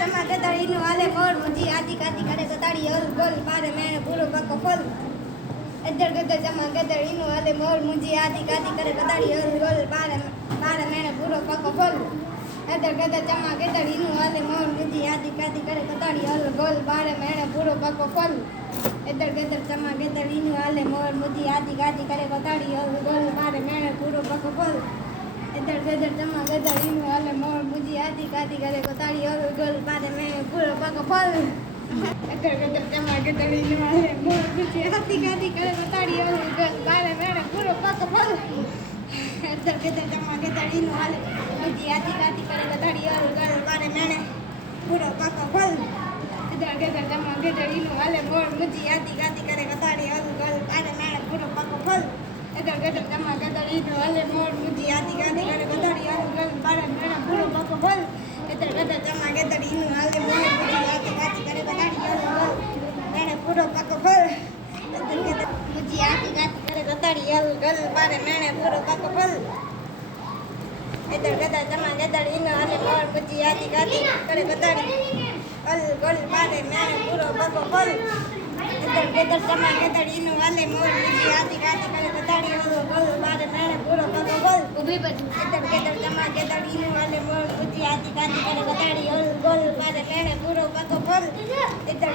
જમા ગદડીનું હાલે મોર મુજી આદિ કાદી કરે ગદાડી હલ ગોલ બારે મેણે પૂરો પાકો ફલ અજર ગદર જમા ગદડીનું હાલે મોર મુજી આદિ કાદી કરે ગદાડી હલ ગોલ બારે મેણે પૂરો પાકો ફલ અજર ગદર જમા ગદડીનું હાલે મોર મુજી આદિ કાદી કરે ગદાડી હલ ગોલ બારે મેણે પૂરો પાકો ફલ અજર ગદર જમા ગદડીનું હાલે મોર મુજી આદિ કાદી કરે ગદાડી હલ ગોલ બારે મેણે પૂરો પાકો ફલ इधर गदर जमा गदर इन वाले मोर मुझे आदि कादी करे कोताड़ी और गोल बारे में पूरा पको फल इधर गदर जमा गदर इन वाले मोर मुझे आदि कादी करे कोताड़ी और गोल बारे में पूरा पको फल इधर गदर जमा गदर इन वाले मुझे आदि कादी करे कोताड़ी और गोल बारे में पूरा पको फल इधर गदर जमा गदर इन वाले मोर मुझे आदि कादी करे कोताड़ी और गोल बारे में पूरा पको फल इधर गदर जमा गदर इन वाले मोर मुझे आदि कादी करे कोताड़ी और गोल बारे में पूरा पको फल इधर गदर जमा गदर इन वाले मोर मुझे आदि कादी करे कोताड़ी और गोल बारे पूरा पको फल इधर गदर मुझे आदि कादी करे कोताड़ी और गोल बारे में पूरा पको फल इधर गदर जमा गदर इन वाले मोर मुझे आदि कादी करे कोताड़ी और गोल बारे में पूरा पको फल इधर गदर जमा गदर इन वाले मोर मुझे आदि कादी करे कोताड़ी और गोल बारे में पूरा पको फल इधर गदर जमा गदर इन वाले मोर मुझे आदि कादी करे कोताड़ी और गोल बारे में पूरा पको फल इधर